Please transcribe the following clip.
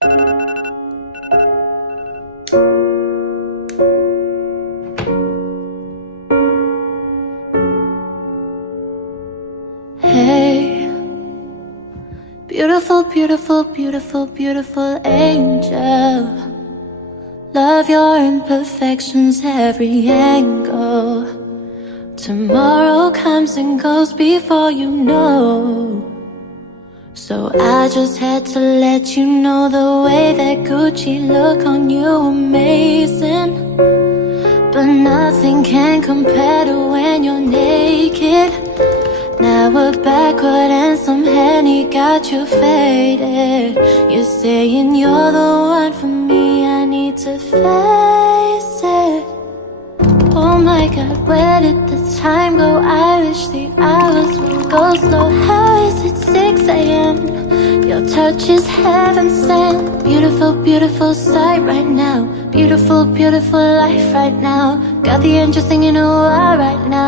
Hey, beautiful, beautiful, beautiful, beautiful angel. Love your imperfections, every angle. Tomorrow comes and goes before you know. So I just had to let you know the way that Gucci look on you amazing. But nothing can compare to when you're naked. Now we're backward and some Henny got you faded. You're saying you're the one for me, I need to face it. Oh my God, where did the time go? I wish the hours would go slow. How is it 6 a.m.? Your touch is heaven sent. Beautiful, beautiful sight right now. Beautiful, beautiful life right now. Got the angels singing a while right now.